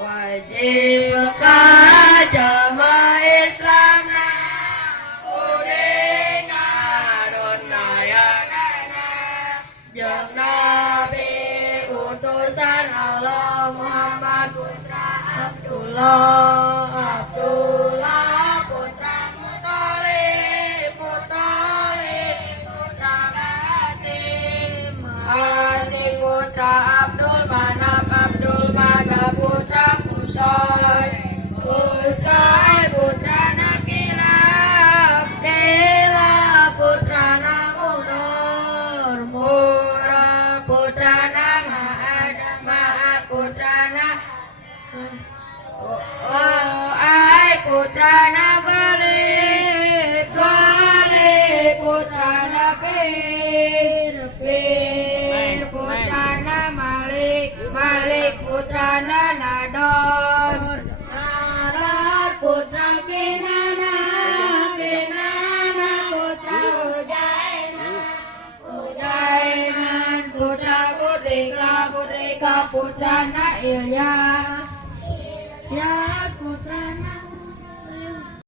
Wajib kajama Islam na udena donayana jeung Nabi utusan Allah Muhammad putra Abdullah putra Muthalib putra Qasim putra Abdul Manaf putra Qusay putra Kilab putra Mudar putra Ma'ad putra putra Ghalib putra Pir putra Malik putra Nador putra Kinana putra Ujainan putra Putrika putra Ilyas putra